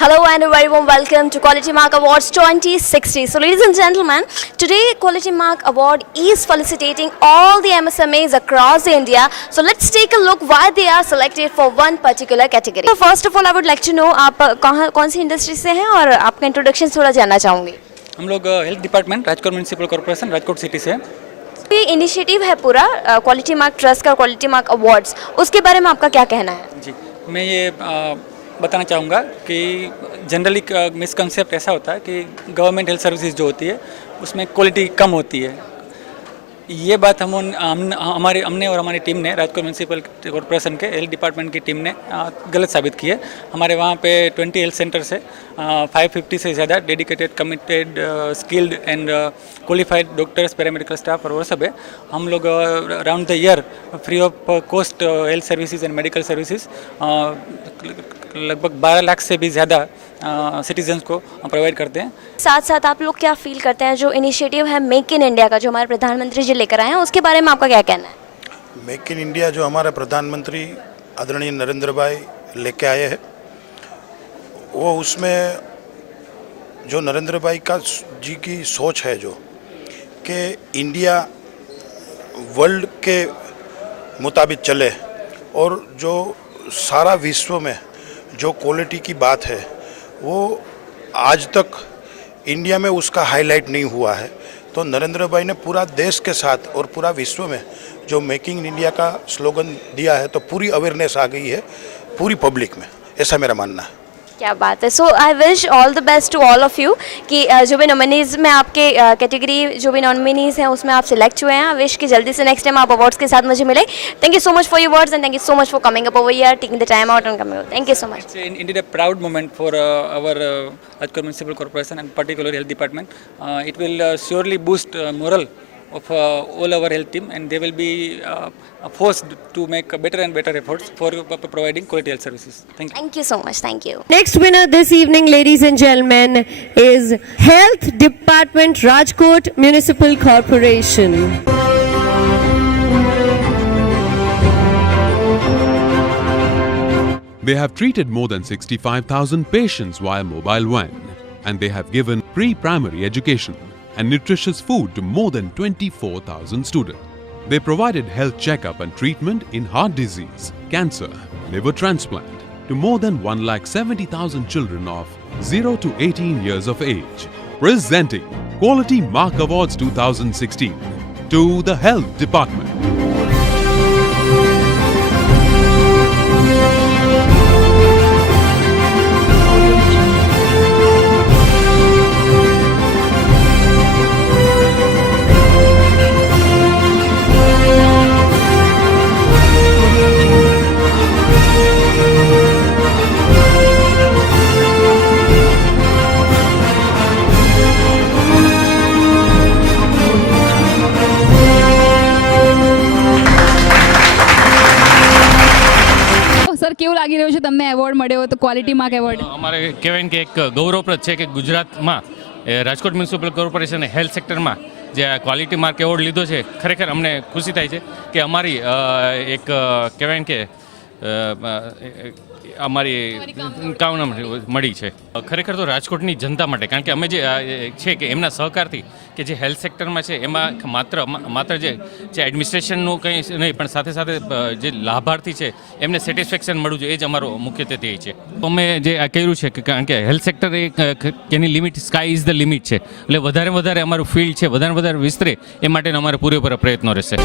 Hello and a very warm welcome to Quality Mark Awards 2060. So ladies and gentlemen, today Quality Mark Award is felicitating all the MSMEs across India. So let's take a look why they are selected for one particular category. So first of all I would like to know आप कौन सी industry से हैं और आपका introduction थोड़ा जानना चाहूँगी। हम लोग health department Rajkot municipal corporation Rajkot city से। ये इनिशिएटिव है पूरा क्वालिटी मार्क ट्रस्ट का क्वालिटी मार्क अवार्ड्स, उसके बारे में आपका क्या कहना है? जी, मैं ये बताना चाहूँगा कि जनरली मिसकंसेप्ट ऐसा होता है कि गवर्नमेंट हेल्थ सर्विसेज जो होती है उसमें क्वालिटी कम होती है। ये बात हमने और हमारी टीम ने राजकोट म्यूनिसिपल कॉर्पोरेशन के हेल्थ डिपार्टमेंट की टीम ने गलत साबित की है। हमारे वहाँ पे 20 हेल्थ सेंटर से 550 से ज़्यादा dedicated committed skilled and qualified doctors paramedical staff और वो सब है। हम लोग around the year free of cost health services and medical services लगभग 12 लाख से भी ज़्यादा सिटीजन्स को प्रोवाइड करते हैं। साथ साथ आप लोग क्या फील करते हैं जो इनिशिएटिव है मेक इन इंडिया का जो हमारे प्रधानमंत्री जी लेकर आए हैं, उसके बारे में आपका क्या कहना है? मेक इन इंडिया जो हमारे प्रधानमंत्री आदरणीय नरेंद्र भाई लेके आए हैं, वो उसमें जो नरेंद्र भाई का जी की सोच है जो कि इंडिया वर्ल्ड के मुताबिक चले और जो सारा विश्व में जो क्वालिटी की बात है वो आज तक इंडिया में उसका हाईलाइट नहीं हुआ है। तो नरेंद्र भाई ने पूरा देश के साथ और पूरा विश्व में जो मेकिंग इन इंडिया का स्लोगन दिया है तो पूरी अवेयरनेस आ गई है पूरी पब्लिक में, ऐसा मेरा मानना है। क्या बात है। So I wish all the best to all of you कि जो भी नॉमिनीज़ में आपके कैटेगरी जो भी नॉमिनीज़ हैं उसमें आप सिलेक्ट हुए हैं। आई विश कि जल्दी से नेक्स्ट टाइम आप अवार्ड्स के साथ मुझे मिले। Thank you so much for your words and thank you so much for coming up over here, taking the time out and coming over. Thank you so much. Indeed a proud moment for our Rajkot Municipal Corporation and particularly health department. It will surely boost morale of all our health team and they will be forced to make better and better efforts for providing quality health services. Thank you. Thank you so much. Thank you. Next winner this evening, ladies and gentlemen, is Health Department, Rajkot Municipal Corporation. They have treated more than 65,000 patients via mobile van, and they have given pre-primary education and nutritious food to more than 24,000 students. They provided health checkup and treatment in heart disease, cancer, liver transplant to more than 1,70,000 children of 0 to 18 years of age. Presenting Quality Mark Awards 2016 to the Health Department. Sir કેવું લાગી રહ્યું છે તમને award મળ્યો તો quality mark award? અમારે કહેવાય કે એક ગૌરવપ્રદ છે કે ગુજરાતમાં રાજકોટ મ્યુનિસિપલ કોર્પોરેશને હેલ્થ સેક્ટરમાં જે આ ક્વોલિટી માર્ક એવોર્ડ લીધો છે, ખરેખર અમને ખુશી થાય છે કે અમારી એક કહેવાય કે અમારી કામના મળી છે ખરેખર તો રાજકોટની જનતા માટે, કારણ કે અમે જે છે કે એમના સહકારથી કે જે હેલ્થ સેક્ટરમાં છે એમાં માત્ર જે એડમિનિસ્ટ્રેશનનું કંઈ નહીં પણ સાથે સાથે જે લાભાર્થી છે એમને સેટિસ્ફેક્શન મળવું જોઈએ, એ જ અમારો મુખ્યત્વે ધ્યેય છે. અમે જે આ કર્યું છે કે કારણ કે health sector any limit sky is the limit છે, એટલે વધારે અમારું ફિલ્ડ છે વધારે વિસ્તરે એ માટેના અમારે પૂરેપૂરા પ્રયત્નો રહેશે.